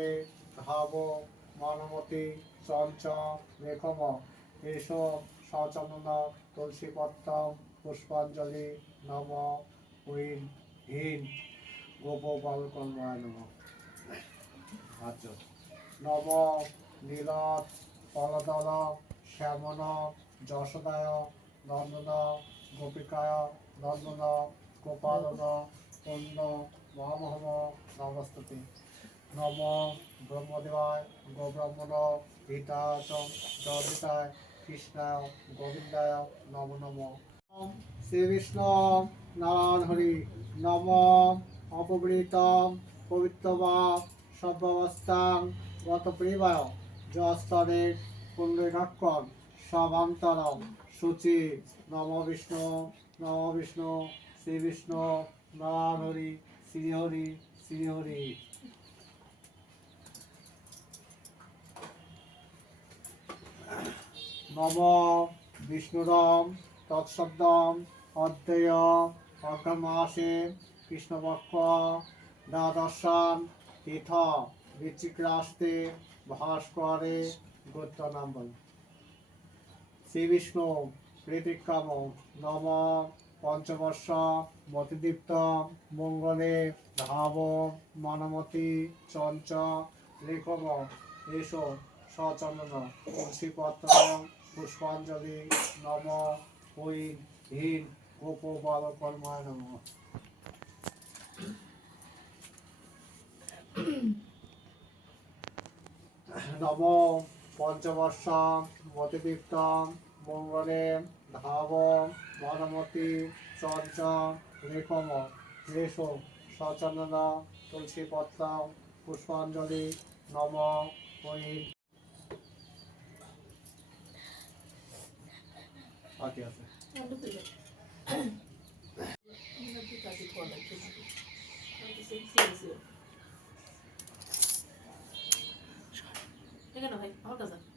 জলে ধাব মনমতি চঞ্চ রেখম এসো সচন্দন তুলসীপত্রম পুষ্পাঞ্জলি নম ঐন হীন গোপবালকর্মায় নম নম নীলত ফলদল শ্যামন যশোদায় নন্দন গোপিকায় নন্দন গোপালন পূর্ণ মহামহম নমস্তুতে নম ব্রহ্মদেবায় গোব্রাহ্মণ হিতায় জগিতায় কৃষ্ণায় গোবিন্দায় নম নম শ্রী বিষ্ণু নারায়ণ হরি নম অপবৃতম পবিত্রবা সর্বাবস্থাং গত প্রিবায় যস্তরে পুণ্ডরীকাক্ষর সভান্তরম শুচি নম বিষ্ণু শ্রী বিষ্ণু নারায়ণ হরি শ্রী হরি শ্রী হরি নম বিষ্ণুরম তৎশব্দম অদ্বয় অঘ্রাণমাসে কৃষ্ণপক্ষ দ্বাদশান তীর্থ বৃশ্চিকরাস্তে ভাস্করে গোত্র নাম বল শ্রী বিষ্ণু প্রীতিকাম নম পঞ্চবর্ষ মতিদীপ্ত মঙ্গলে ধাব মনমতি চঞ্চ লেখম এসো সচন্দন তুলসীপত্র পুষ্পাঞ্জলি নম ঐন হীন গোপবালকর্মায় নম নম পঞ্চবর্ষ মতিদীপ্ত মঙ্গলে ধাব মনমতি চঞ্চ লেখম এসো সচন্দন তুলসীপত্র পুষ্পাঞ্জলি নম ঐন আছে ভাই আমার কাছে